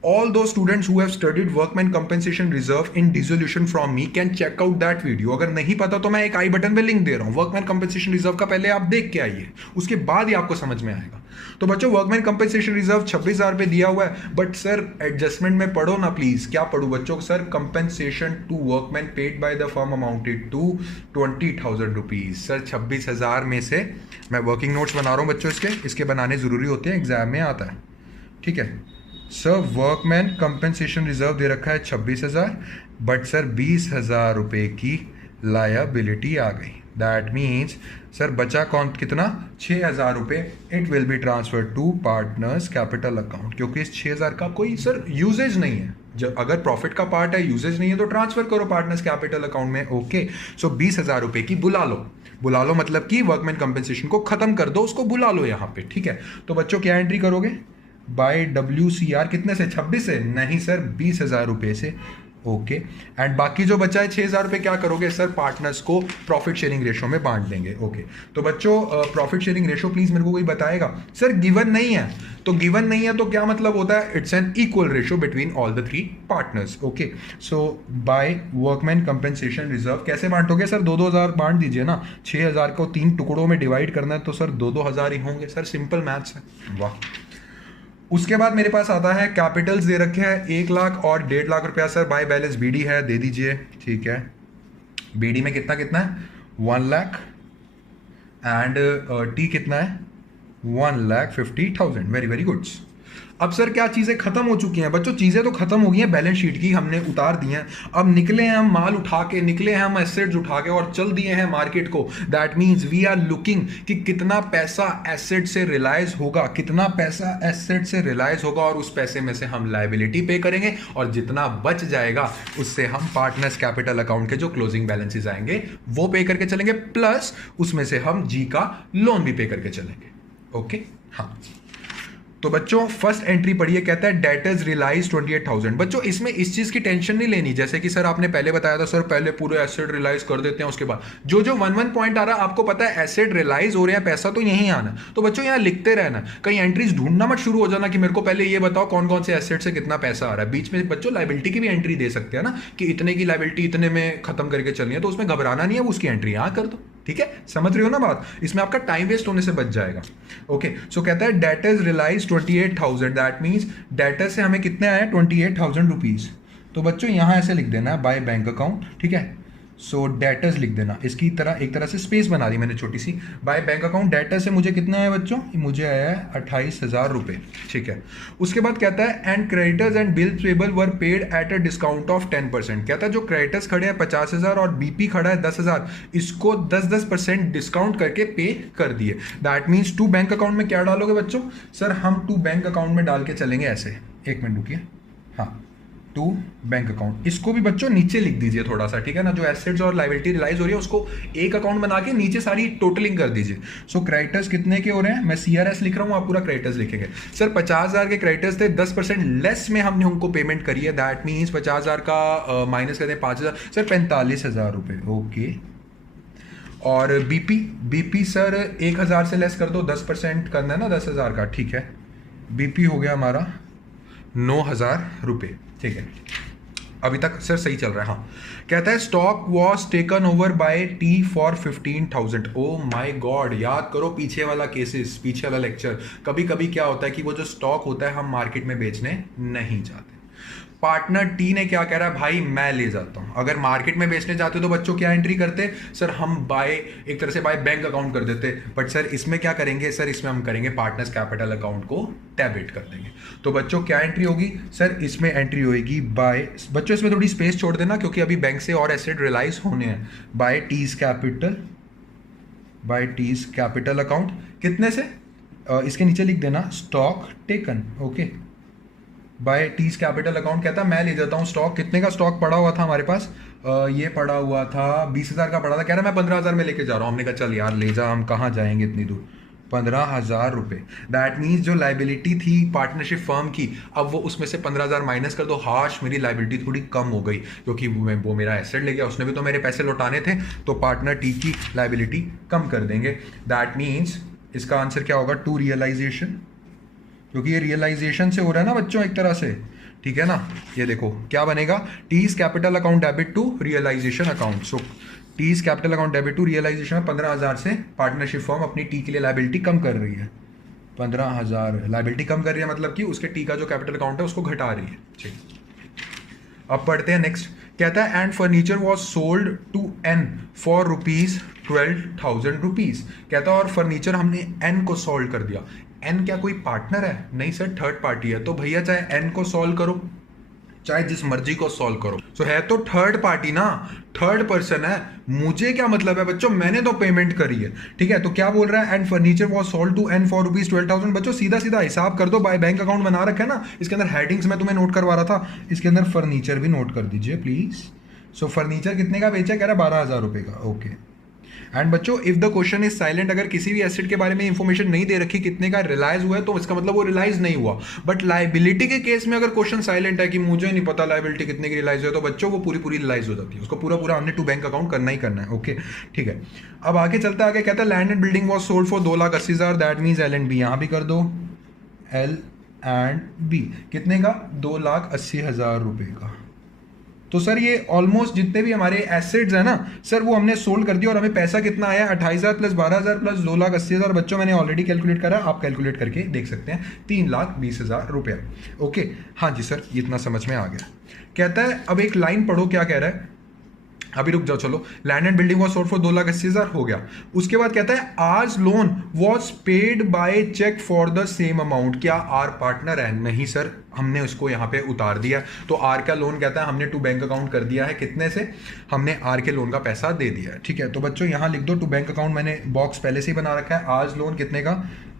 All those students who have studied workman compensation reserve in dissolution from me can check out that video। अगर नहीं पता तो मैं एक आई बटन पे लिंक दे रहा हूँ, वर्कमैन कंपनसेशन रिजर्व का पहले आप देख के आइए, उसके बाद ही आपको समझ में आएगा। तो बच्चों वर्कमैन कंपनसेशन रिजर्व 26,000 रुपये दिया हुआ है, बट सर एडजस्टमेंट में पढ़ो ना प्लीज। क्या पढ़ू बच्चों? Sir compensation to workman paid by the firm amounted to 20,000 rupees. Sir 26,000 में से मैं वर्किंग नोट्स बना रहा हूँ बच्चों, इसके बनाने जरूरी होते हैं, एग्जाम में आता है। ठीक है सर, वर्कमैन कंपनसेशन रिजर्व दे रखा है 26,000, बट सर 20,000 रुपये की लायबिलिटी आ गई। दैट मीन्स सर बचा कौन कितना? 6,000 रुपये। It will be transfer to partners capital account, क्योंकि इस 6,000 का कोई सर यूजेज नहीं है। जब अगर प्रॉफिट का पार्ट है, यूजेज नहीं है, तो ट्रांसफर करो पार्टनर्स कैपिटल अकाउंट में। ओके, सो 20,000 रुपये की बुला लो मतलब कि वर्कमैन कंपनसेशन को खत्म कर दो, उसको बुला लो यहाँ पे। ठीक है, तो बच्चों क्या एंट्री करोगे? बाय WCR कितने से? 26 से? नहीं सर 20,000 रुपये से। ओके, एंड बाकी जो बचा है 6,000 रुपये क्या करोगे? सर पार्टनर्स को प्रॉफिट शेयरिंग रेशो में बांट देंगे। ओके, तो बच्चों प्रॉफिट शेयरिंग रेशो प्लीज मेरे को कोई बताएगा? सर गिवन नहीं है, तो गिवन नहीं है तो क्या मतलब होता है? It's an equal ratio between all the 3 partners. Okay, so by workman compensation reserve कैसे बांटोगे? सर 2,000 बांट दीजिए ना, 6,000 को 3 टुकड़ों में डिवाइड करना है, तो सर 2,000 ही होंगे। सर सिंपल मैथ्स है। वाह। उसके बाद मेरे पास आता है कैपिटल्स दे रखे हैं 1 लाख और 1.5 लाख रुपया। सर बाय बैलेंस BD है, दे दीजिए। ठीक है, BD में कितना कितना है? 1 लाख, एंड T कितना है? 1,50,000। Very very good. अब सर क्या चीज़ें खत्म हो चुकी हैं बच्चों? चीज़ें तो खत्म हो गई हैं, बैलेंस शीट की हमने उतार दी हैं। अब निकले हैं हम माल उठा के, निकले हैं हम एसेट्स उठा के और चल दिए हैं मार्केट को। That means we are looking कि कितना पैसा एसेट से रिलाइज होगा, कितना पैसा एसेट से रिलाइज होगा, और उस पैसे में से हम लायबिलिटी पे करेंगे, और जितना बच जाएगा उससे हम पार्टनर्स कैपिटल अकाउंट के जो क्लोजिंग बैलेंसेस आएंगे वो पे करके चलेंगे, प्लस उसमें से हम जी का लोन भी पे करके चलेंगे। ओके, हाँ। तो बच्चों फर्स्ट एंट्री पढ़िए, कहता है डेटर्स रिलाइज 28,000। बच्चों इसमें इस चीज की टेंशन नहीं लेनी, जैसे कि सर आपने पहले बताया था, सर पहले पूरे एसेट रिलाइज कर देते हैं, उसके बाद जो 1 पॉइंट आ रहा है आपको पता है एसेट रिलाइज हो रहे हैं, पैसा तो यहीं आना। तो बच्चों यहाँ लिखते रहना, कहीं एंट्रीज ढूंढना मत शुरू हो जाना कि मेरे को पहले ये बताओ कौन कौन से एसेट से कितना पैसा आ रहा है। बीच में बच्चों लायबिलिटी की भी एंट्री दे सकते हैं ना, कि इतने की लायबिलिटी इतने में खत्म करके चलनी है, तो उसमें घबराना नहीं है, उसकी एंट्री यहाँ कर दो। ठीक है, समझ रहे हो ना बात? इसमें आपका टाइम वेस्ट होने से बच जाएगा। ओके, सो कहता है debtors realise 28,000। That means debtor से हमें कितने आए? 28,000 रुपीज। तो बच्चों यहां ऐसे लिख देना है बाय बैंक अकाउंट। ठीक है, सो डेटर्स लिख देना, इसकी तरह एक तरह से स्पेस बना दी मैंने छोटी सी। बाय बैंक अकाउंट डेटर से मुझे कितना आया बच्चों, मुझे आया है 28,000 रुपये, ठीक है। उसके बाद कहता है and creditors and bills payable were paid at a discount of 10%। कहता है जो क्रेडिटर्स खड़े हैं 50,000 और बीपी खड़ा है 10,000, इसको 10% डिस्काउंट करके पे कर दिए। That means to bank account में क्या डालोगे बच्चों, सर हम टू बैंक अकाउंट में डाल के चलेंगे ऐसे, एक मिनट रुकिए, हाँ टू बैंक अकाउंट, इसको भी बच्चों नीचे लिख दीजिए थोड़ा सा, ठीक है ना, जो एसेट्स और लायबिलिटी रिलाइज हो रही है उसको एक अकाउंट बना के नीचे सारी टोटलिंग कर दीजिए। सो क्रेडिटर्स कितने के हो रहे हैं, मैं सीआरएस लिख रहा हूँ, आप पूरा क्रेडिटर्स लिखेंगे। सर 50,000 के क्रेडिटर्स थे, 10% लेस में हमने उनको पेमेंट करी है, दैट मीन्स 50,000 का माइनस करते हैं 5,000, सर 45,000 रुपये, ओके। और बीपी सर 1,000 से लेस कर दो, 10% करना है ना 10,000 का, ठीक है। बीपी हो गया हमारा 9,000 रुपये, ठीक है। अभी तक सर सही चल रहा है, हाँ। कहता है stock was taken over by T for 15,000। Oh my God, याद करो पीछे वाला केसेस, पीछे वाला लेक्चर। कभी कभी क्या होता है कि वो जो स्टॉक होता है हम मार्केट में बेचने नहीं चाहते। पार्टनर टी ने क्या कह रहा है, भाई मैं ले जाता हूं। अगर मार्केट में बेचने जाते तो बच्चों क्या एंट्री करते, सर हम बाय, एक तरह से बाय बैंक अकाउंट कर देते, बट सर इसमें क्या करेंगे, सर इसमें हम करेंगे पार्टनर्स कैपिटल अकाउंट को डेबिट कर देंगे। तो बच्चों क्या एंट्री होगी, सर इसमें एंट्री होगी बाय, बच्चों इसमें थोड़ी स्पेस छोड़ देना क्योंकि अभी बैंक से और एसेट रियलाइज होने हैं, बाय टीज कैपिटल अकाउंट, कितने से, इसके नीचे लिख देना stock taken, okay, by T's capital account. कहता है मैं ले जाता हूँ स्टॉक, कितने का स्टॉक पड़ा हुआ था हमारे पास, ये पड़ा हुआ था 20,000 का पड़ा था, कह रहा मैं 15,000 में लेके जा रहा हूँ। हमने कहा चल यार ले जा, हम कहाँ जाएंगे इतनी दूर, 15,000 रुपये। दैट मीन्स जो लाइबिलिटी थी पार्टनरशिप फर्म की, अब वो उसमें से 15,000 माइनस कर दो, हाश मेरी लाइबिलिटी थोड़ी कम हो गई क्योंकि वो मेरा एसेट ले गया, उसने भी तो मेरे पैसे लौटाने थे, तो पार्टनर टी की लाइबिलिटी कम कर देंगे। दैट मीन्स इसका आंसर क्या होगा, टू रियलाइजेशन, क्योंकि ये रियलाइजेशन से हो रहा है ना बच्चों एक तरह से, ठीक है ना। ये देखो क्या बनेगा, T's capital account debit to realisation account. So T's capital account debit to realisation में 15,000 से पार्टनरशिप फर्म अपनी टी के लिए लाइबिलिटी कम कर रही है, 15,000 लाइबिलिटी कम कर रही है, मतलब कि उसके टी का जो कैपिटल अकाउंट है उसको घटा रही है, ठीक। अब पढ़ते हैं नेक्स्ट। कहता है and furniture was sold to N for ₹12,000 rupees. कहता है और फर्नीचर हमने एन को सोल्ड कर दिया। एन क्या कोई पार्टनर है, नहीं सर थर्ड पार्टी है, तो भैया चाहे एन को सॉल्व करो चाहे जिस मर्जी को सॉल्व करो, तो है तो थर्ड पार्टी ना, थर्ड पर्सन है। मुझे क्या मतलब है बच्चों, मैंने तो पेमेंट करी है, ठीक है। तो क्या बोल रहा है, and furniture was sold to N for ₹12,000। बच्चों सीधा सीधा हिसाब कर दो, बाय बैंक अकाउंट बना रखा है ना, इसके अंदर हेडिंग्स में तुम्हें नोट करवा रहा था, इसके अंदर फर्नीचर भी नोट कर दीजिए प्लीज। सो फर्नीचर कितने का बेचा, कह रहा है 12,000 रुपये का, ओके। एंड बच्चों if the question is silent, अगर किसी भी एसेट के बारे में इंफॉर्मेशन नहीं दे रखी कितने का रिलाइज हुआ है, तो इसका मतलब वो रिलाइज नहीं हुआ। बट लाइबिलिटी के केस में अगर क्वेश्चन साइलेंट है कि मुझे नहीं पता लाइबिलिटी कितने की रिलाइज हुई है, तो बच्चों वो पूरी पूरी रिलाइज हो जाती है, उसको पूरा पूरा हमने टू बैंक अकाउंट करना ही करना है, ओके ठीक है। अब आगे चलता है, आगे कहता है land and building was sold for 2,80,000, that means L and B, यहाँ भी कर दो एल एंड बी, कितने का, 2,80,000 रुपये का। तो सर ये ऑलमोस्ट जितने भी हमारे एसेट्स हैं ना सर, वो हमने सोल्ड कर दिया और हमें पैसा कितना आया, 28,000 प्लस 12,000 प्लस 2,80,000। बच्चों मैंने ऑलरेडी कैलकुलेट करा, आप कैलकुलेट करके देख सकते हैं, 3,20,000 रुपया, ओके। हाँ जी सर, इतना समझ में आ गया। कहता है अब एक लाइन पढ़ो, क्या कह रहा है, अभी रुक जाओ, चलो। Land and building was sold for 2,80,000 हो गया। उसके बाद कहता है आज loan was paid by cheque for the same amount. क्या आर पार्टनर है, नहीं सर, हमने उसको यहाँ पे उतार दिया। तो आर का लोन कहता है हमने टू बैंक अकाउंट कर दिया है, कितने से, हमने आर के लोन का पैसा दे दिया है, ठीक है। तो बच्चों यहाँ लिख दो टू बैंक अकाउंट, मैंने बॉक्स पहले से ही बना रखा है। आज लोन कितने का,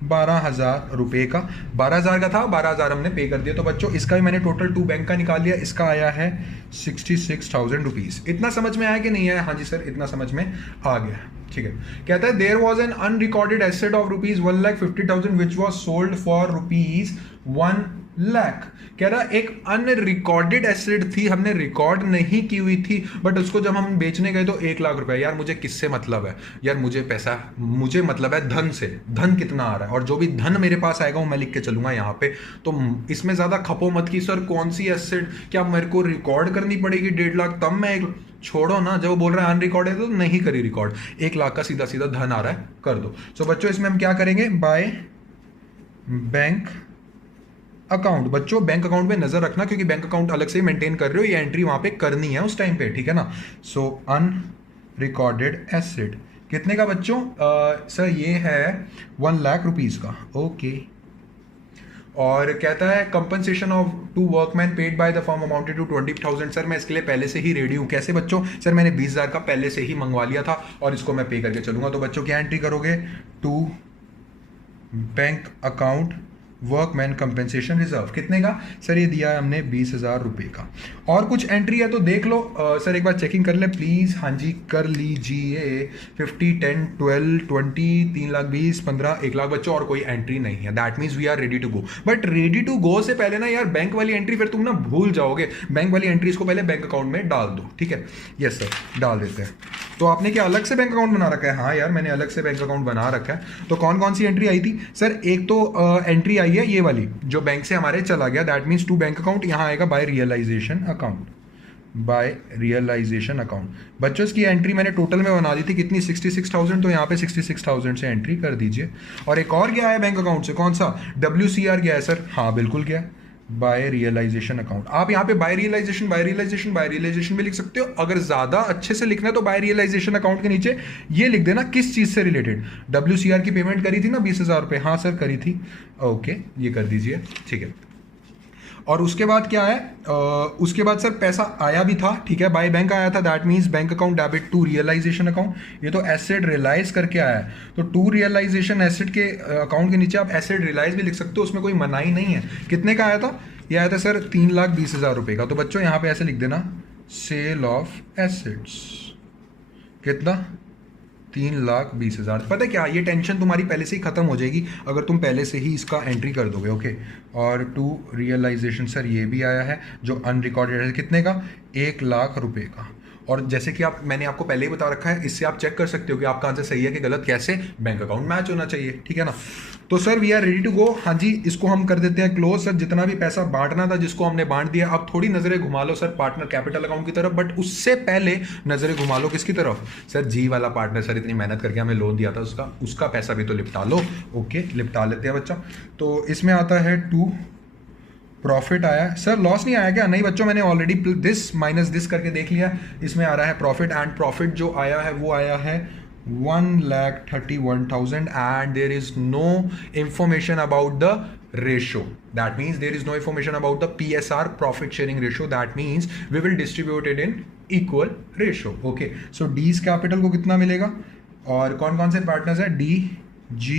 12,000 रुपये का, 12,000 का था, 12,000 हमने पे कर दिया। तो बच्चों इसका भी मैंने टोटल टू बैंक का निकाल लिया, इसका आया है 66,000 रुपीज़। इतना समझ में आया कि नहीं आया, हाँ जी सर इतना समझ में आ गया, ठीक है। कहता है there was an unrecorded asset of ₹1,50,000 which was sold for ₹1 lakh. कह रहा एक अनरिकॉर्डेड एसेट थी, हमने रिकॉर्ड नहीं की हुई थी, बट उसको जब हम बेचने गए तो 1 लाख रुपए। यार मुझे किससे मतलब है, यार मुझे पैसा, मुझे मतलब है धन से, धन कितना आ रहा है, और जो भी धन मेरे पास आएगा वो मैं लिख के चलूंगा यहाँ पे। तो इसमें ज्यादा खपो मत की सर कौन सी एसेट, क्या मेरे को रिकॉर्ड करनी पड़ेगी 1.5 लाख तब मैं छोड़ो ना, जब वो बोल रहा है अनरिकॉर्ड है तो नहीं करी रिकॉर्ड, 1 लाख का सीधा सीधा धन आ रहा है, कर दो। सो बच्चों इसमें हम क्या करेंगे, बाय बैंक अकाउंट। बच्चों बैंक अकाउंट में नजर रखना क्योंकि बैंक अकाउंट अलग से मेंटेन कर रहे हो, ये एंट्री वहां पे करनी है उस टाइम पे, ठीक है ना। सो अनरिकॉर्डेड एसेट कितने का बच्चों? सर ये है 1 लाख रुपीज का, ओके। और कहता है compensation of to workman paid by the firm amounted to 20,000। Sir मैं इसके लिए पहले से ही रेडी हूँ। कैसे बच्चों? सर मैंने 20,000 का पहले से ही मंगवा लिया था और इसको मैं पे करके चलूंगा। तो बच्चों क्या एंट्री करोगे? To bank account workman compensation reserve कितने का? सर ये दिया है हमने 20,000 रुपये का। और कुछ एंट्री है तो देख लो। सर एक बार चेकिंग कर ले प्लीज। हाँ जी कर लीजिए। 50, 10, 12, 20, 3 लाख 20, 15, 1 लाख बच्चों और कोई एंट्री नहीं है। That means we are ready to go. But ready to go से पहले ना यार बैंक वाली एंट्री फिर तुम ना भूल जाओगे। बैंक वाली एंट्री इसको पहले बैंक अकाउंट में डाल दो, ठीक है? यस सर डाल देते हैं। तो आपने क्या अलग से बैंक अकाउंट बना रखा है? हाँ यार मैंने अलग से बैंक अकाउंट बना रखा है। तो कौन कौन सी एंट्री आई थी? सर एक तो एंट्री आई है ये वाली जो बैंक से हमारे चला गया, that means to bank account. यहाँ आएगा by realisation account, by realisation account. बच्चों इसकी एंट्री मैंने टोटल में बना दी थी कितनी? 66,000। तो यहाँ पे 66,000 से एंट्री कर दीजिए। और एक और गया है बैंक अकाउंट से, कौन सा? WCR गया है सर। हाँ बिल्कुल गया, बाय रियलाइजेशन अकाउंट। आप यहाँ पे by realisation by realisation by realisation भी लिख सकते हो। अगर ज्यादा अच्छे से लिखना है तो बाय रियलाइजेशन अकाउंट के नीचे ये लिख देना किस चीज से रिलेटेड। WCR की पेमेंट करी थी ना 20,000 रुपये? हाँ सर करी थी, ओके ये कर दीजिए, ठीक है। और उसके बाद क्या है? उसके बाद सर पैसा आया भी था, ठीक है, बाय बैंक आया था। That means bank account debit to realisation account. ये तो एसेट रियलाइज करके आया है, तो टू रियलाइजेशन एसेट के अकाउंट के नीचे आप एसेट रियलाइज भी लिख सकते हो, उसमें कोई मनाही नहीं है। कितने का आया था? ये आया था सर 3,20,000 रुपये का। तो बच्चों यहाँ पे ऐसे लिख देना सेल ऑफ एसेट्स कितना? 3,20,000। पता है क्या, ये टेंशन तुम्हारी पहले से ही खत्म हो जाएगी अगर तुम पहले से ही इसका एंट्री कर दोगे, ओके। और टू रियलाइजेशन सर ये भी आया है जो अनरिकॉर्डेड है, कितने का? 1 लाख रुपए का। और जैसे कि मैंने आपको पहले ही बता रखा है, इससे आप चेक कर सकते हो कि आपका आंसर सही है कि गलत, कैसे? बैंक अकाउंट मैच होना चाहिए, ठीक है ना। तो sir we are ready to go. हाँ जी इसको हम कर देते हैं क्लोज। सर जितना भी पैसा बांटना था जिसको हमने बांट दिया। अब थोड़ी नजरें घुमा लो सर पार्टनर कैपिटल अकाउंट की तरफ, बट उससे पहले नजरें घुमा लो किसकी तरफ? सर जी वाला पार्टनर, सर इतनी मेहनत करके हमें लोन दिया था उसका पैसा भी तो लिपटा लो, ओके लिपटा लेते हैं बच्चा। तो इसमें आता है टू प्रॉफिट आया। सर लॉस नहीं आया क्या? नहीं बच्चों मैंने ऑलरेडी दिस माइनस दिस करके देख लिया। इसमें आ रहा है प्रॉफिट, एंड प्रॉफिट जो आया है वो आया है 1,31,000 and there is no information about the ratio. That means there is no information about the PSR, profit sharing ratio. That means we will distribute it in equal ratio. Okay. So D's capital को कितना मिलेगा? और कौन कौन से पार्टनर्स है? D, G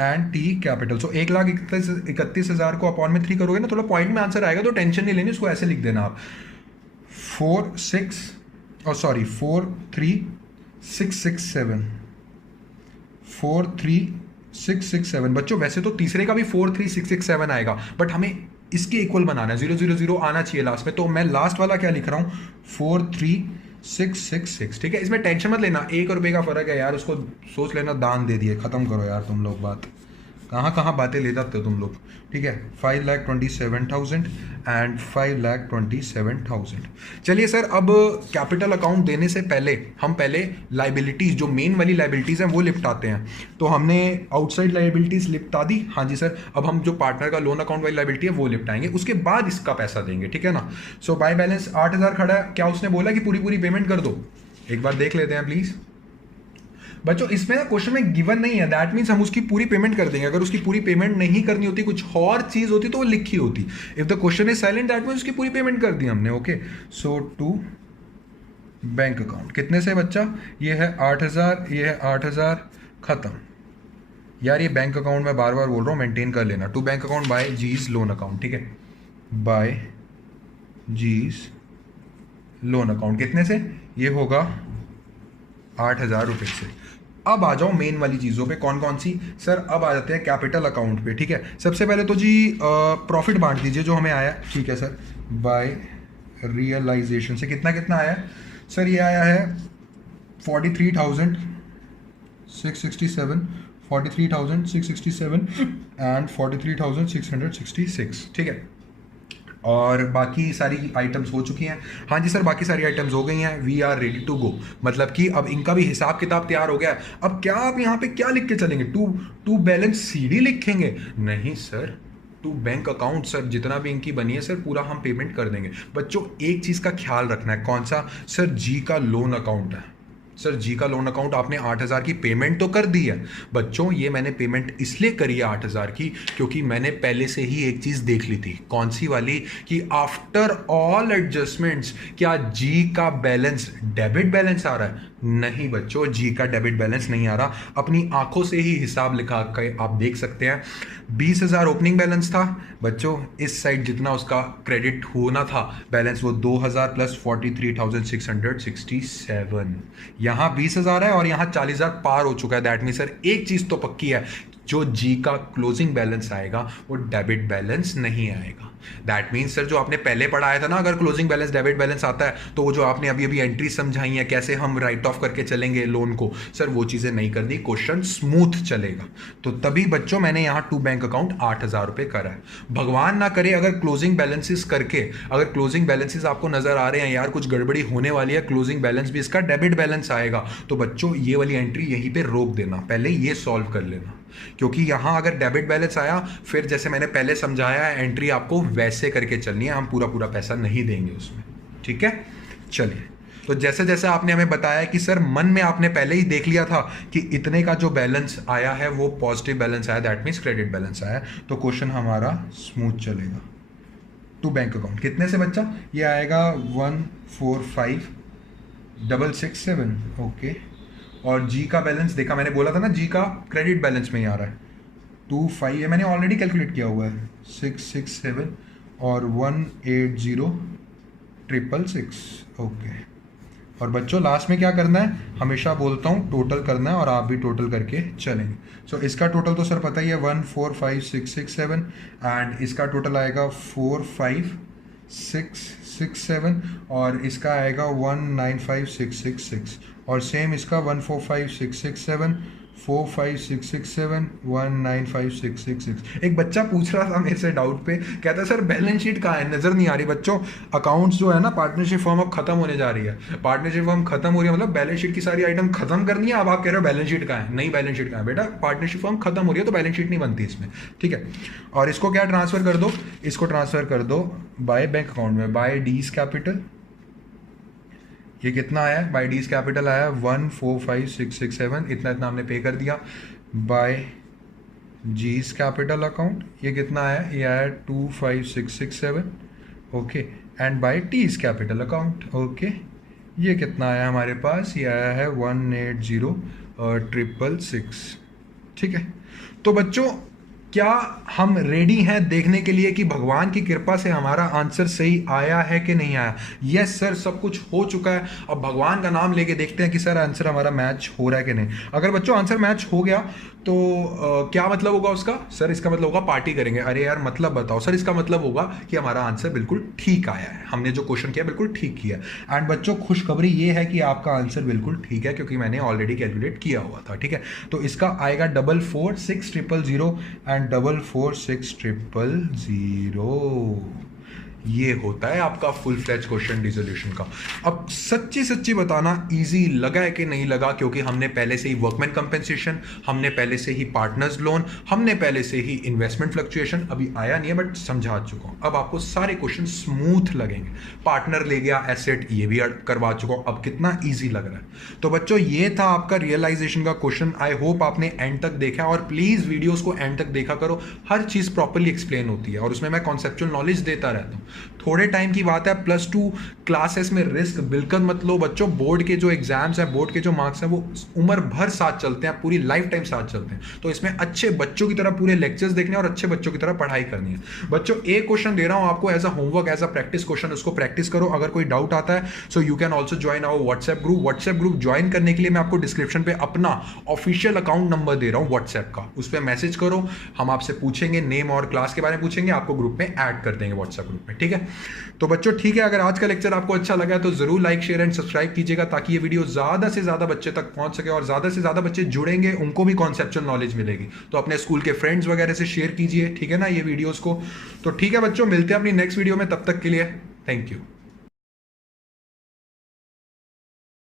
and T capital. So 1,31,000 को अपॉन में 3 करोगे ना, थोड़ा पॉइंट में आंसर आएगा तो टेंशन नहीं लेनी, उसको ऐसे लिख देना आप 4,3,667 4,3,667। बच्चों वैसे तो तीसरे का भी 4,3,667 आएगा, बट हमें इसके इक्वल बनाना है, 0,0,0 आना चाहिए लास्ट में। तो मैं लास्ट वाला क्या लिख रहा हूँ? 4,3,666, ठीक है। इसमें टेंशन मत लेना, 1 रुपये का फर्क है यार, उसको सोच लेना दान दे दिए, खत्म करो यार तुम लोग बात, कहाँ कहाँ बातें ले जाते हो तुम लोग, ठीक है। 5,27,000 एंड 5,27,000। चलिए सर अब कैपिटल अकाउंट देने से पहले हम पहले लाइबिलिटीज, जो मेन वाली लाइबिलिटीज हैं वो लिपटाते हैं। तो हमने आउटसाइड लाइबिलिटीज लिपटा दी, हाँ जी सर। अब हम जो पार्टनर का लोन अकाउंट वाली लाइबिलिटी है वो लिपटाएंगे, उसके बाद इसका पैसा देंगे, ठीक है ना। सो बाय बैलेंस 8,000 खड़ा है। क्या उसने बोला कि पूरी पूरी पेमेंट कर दो? एक बार देख लेते हैं प्लीज बच्चों। इसमें ना क्वेश्चन में गिवन नहीं है, दैट मीन्स हम उसकी पूरी पेमेंट कर देंगे। अगर उसकी पूरी पेमेंट नहीं करनी होती, कुछ और चीज होती तो वो लिखी होती। If the question is silent that means उसकी पूरी पेमेंट कर दी हमने, okay. So to bank account कितने से बच्चा? ये है 8,000, ये है 8,000, खत्म। यार ये बैंक अकाउंट में बार बार बोल रहा हूँ, मेंटेन कर लेना। टू बैंक अकाउंट बाय जीज लोन अकाउंट, ठीक है, बाय जीज लोन अकाउंट कितने से? ये होगा 8,000 रुपये से। अब आ जाओ मेन वाली चीज़ों पे, कौन कौन सी? सर अब आ जाते हैं कैपिटल अकाउंट पे, ठीक है। सबसे पहले तो जी प्रॉफिट बांट दीजिए जो हमें आया, ठीक है सर। बाय रियलाइजेशन से कितना कितना आया? सर ये आया है 43,667, 43,667 एंड 43,666, ठीक है। और बाकी सारी आइटम्स हो चुकी हैं। हाँ जी सर बाकी सारी आइटम्स हो गई हैं। We are ready to go, मतलब कि अब इनका भी हिसाब किताब तैयार हो गया है। अब क्या आप यहाँ पे क्या लिख के चलेंगे? टू बैलेंस CD लिखेंगे? नहीं sir, to bank account sir, जितना भी इनकी बनी है सर पूरा हम पेमेंट कर देंगे। बच्चों एक चीज़ का ख्याल रखना है, कौन सा सर, जी का लोन अकाउंट है सर। जी का लोन अकाउंट आपने 8,000 की पेमेंट तो कर दी है बच्चों, ये मैंने पेमेंट इसलिए करी है 8,000 की क्योंकि मैंने पहले से ही एक चीज़ देख ली थी। कौन सी वाली? कि आफ्टर ऑल एडजस्टमेंट्स क्या जी का बैलेंस डेबिट बैलेंस आ रहा है? नहीं बच्चों, जी का डेबिट बैलेंस नहीं आ रहा। अपनी आंखों से ही हिसाब लिखा के आप देख सकते हैं। 20,000 ओपनिंग बैलेंस था बच्चों, इस साइड जितना उसका क्रेडिट होना था बैलेंस वो 2,000 प्लस 43,667। यहाँ 20,000 है और यहाँ 40,000 पार हो चुका है। दैट मीन सर एक चीज़ तो पक्की है, जो जी का क्लोजिंग बैलेंस आएगा वो डेबिट बैलेंस नहीं आएगा। दैट मीन्स सर जो आपने पहले पढ़ाया था ना, अगर क्लोजिंग बैलेंस डेबिट बैलेंस आता है तो वो जो आपने अभी अभी एंट्री समझाई है कैसे हम राइट ऑफ करके चलेंगे लोन को, सर वो चीज़ें नहीं करनी, क्वेश्चन स्मूथ चलेगा। तो तभी बच्चों मैंने यहाँ टू बैंक अकाउंट 8,000 रुपये करा है। भगवान ना करे अगर क्लोजिंग बैलेंसेस करके, अगर क्लोजिंग बैलेंसेस आपको नजर आ रहे हैं यार कुछ गड़बड़ी होने वाली है, क्लोजिंग बैलेंस भी इसका डेबिट बैलेंस आएगा, तो बच्चों ये वाली एंट्री यहीं पे रोक देना, पहले ये सॉल्व कर लेना। क्योंकि यहां अगर डेबिट बैलेंस आया फिर जैसे मैंने पहले समझाया है एंट्री आपको वैसे करके चलनी है, हम पूरा पूरा पैसा नहीं देंगे उसमें। ठीक है, चलिए। तो जैसे जैसे आपने हमें बताया कि सर मन में आपने पहले ही देख लिया था कि इतने का जो बैलेंस आया है वो पॉजिटिव बैलेंस आया, दैट मीन्स क्रेडिट बैलेंस आया, तो क्वेश्चन हमारा स्मूथ चलेगा। टू बैंक अकाउंट कितने से बच्चा? ये आएगा 145,667। ओके, और जी का बैलेंस देखा मैंने बोला था ना, जी का क्रेडिट बैलेंस में ही आ रहा है 25, ये मैंने ऑलरेडी कैलकुलेट किया हुआ है 667 और 180,666। ओके, और बच्चों लास्ट में क्या करना है, हमेशा बोलता हूँ टोटल करना है और आप भी टोटल करके चलेंगे। सो इसका टोटल तो सर पता ही है 145,667 एंड इसका टोटल आएगा 45,667 और इसका आएगा 195,666 और सेम इसका 145,667 45667 195,666। एक बच्चा पूछ रहा था मेरे से डाउट पे, कहता सर बैलेंस शीट कहाँ है, नजर नहीं आ रही। बच्चों अकाउंट्स जो है ना, पार्टनरशिप फॉर्म अब खत्म होने जा रही है, पार्टनरशिप फॉर्म खत्म हो रही है, मतलब बैलेंस शीट की सारी आइटम खत्म करनी है। अब आप कह रहे हो बैलेंस शीट कहाँ है, नहीं बैलेंस शीट कहाँ है बेटा, पार्टनरशिप फॉर्म खत्म हो रही है तो बैलेंस शीट नहीं बनती इसमें। ठीक है, और इसको क्या ट्रांसफर कर दो, इसको ट्रांसफर कर दो बाय बैंक अकाउंट में, बाय डीज कैपिटल। ये कितना आया है? बाय डीज कैपिटल आया 145,667, इतना इतना हमने पे कर दिया। बाय जीज कैपिटल अकाउंट ये कितना आया? ये आया 25,667। Okay, and by T's capital account, okay, ये कितना आया हमारे पास? ये आया है 180,666। ठीक है, तो बच्चों क्या हम रेडी हैं देखने के लिए कि भगवान की कृपा से हमारा आंसर सही आया है कि नहीं आया? यस सर, सब कुछ हो चुका है। अब भगवान का नाम लेके देखते हैं कि सर आंसर हमारा मैच हो रहा है कि नहीं। अगर बच्चों आंसर मैच हो गया तो क्या मतलब होगा उसका? सर इसका मतलब होगा पार्टी करेंगे। अरे यार मतलब बताओ। सर इसका मतलब होगा कि हमारा आंसर बिल्कुल ठीक आया है, हमने जो क्वेश्चन किया बिल्कुल ठीक किया। एंड बच्चों खुशखबरी ये है कि आपका आंसर बिल्कुल ठीक है क्योंकि मैंने ऑलरेडी कैलकुलेट किया हुआ था। ठीक है, तो इसका आएगा 44,600 एंड 44,600। ये होता है आपका फुल फ्लैज क्वेश्चन डिसोल्यूशन का। अब सच्ची सच्ची बताना इजी लगा है कि नहीं लगा, क्योंकि हमने पहले से ही वर्कमैन कंपेंसेशन, हमने पहले से ही पार्टनर्स लोन, हमने पहले से ही इन्वेस्टमेंट फ्लक्चुएशन, अभी आया नहीं है बट समझा चुका हूं। अब आपको सारे क्वेश्चन स्मूथ लगेंगे। पार्टनर ले गया, एसेट ये भी करवा चुका हूं, अब कितना ईजी लग रहा है। तो बच्चों ये था आपका रियलाइजेशन का क्वेश्चन। आई होप आपने एंड तक देखा, और प्लीज वीडियोस को एंड तक देखा करो, हर चीज प्रॉपरली एक्सप्लेन होती है और उसमें मैं कॉन्सेप्चुअल नॉलेज देता रहता हूँ। थोड़े टाइम की बात है, +2 क्लासेस में रिस्क बिल्कुल मत लो बच्चों। बोर्ड के जो एग्जाम्स हैं, बोर्ड के जो मार्क्स हैं वो उम्र भर साथ चलते हैं, पूरी लाइफ टाइम साथ चलते हैं। तो इसमें अच्छे बच्चों की तरह पूरे लेक्चर्स देखने और अच्छे बच्चों की तरह पढ़ाई करनी है। बच्चों एक क्वेश्चन दे रहा हूं आपको as a homework, as a practice question, उसको प्रैक्टिस करो। अगर कोई डाउट आता है so you can also join our WhatsApp group. WhatsApp group join करने के लिए मैं आपको डिस्क्रिप्शन पे अपना ऑफिशियल अकाउंट नंबर दे रहा हूं व्हाट्सएप का, उस पर मैसेज करो, हम आपसे पूछेंगे नेम और क्लास के बारे में पूछेंगे, आपको ग्रुप में ऐड कर देंगे व्हाट्सएप ग्रुप में। ठीक है, तो बच्चों ठीक है, अगर आज का लेक्चर आपको अच्छा लगा तो जरूर लाइक शेयर एंड सब्सक्राइब कीजिएगा ताकि ये वीडियो ज्यादा से ज्यादा बच्चे तक पहुंच सके और ज्यादा से ज्यादा बच्चे जुड़ेंगे, उनको भी कॉन्सेप्चुअल नॉलेज मिलेगी। तो अपने स्कूल के फ्रेंड्स वगैरह से शेयर कीजिए, ठीक है ना, ये वीडियोस को। तो ठीक है बच्चों, मिलते हैं अपनी नेक्स्ट वीडियो में, तब तक के लिए थैंक यू।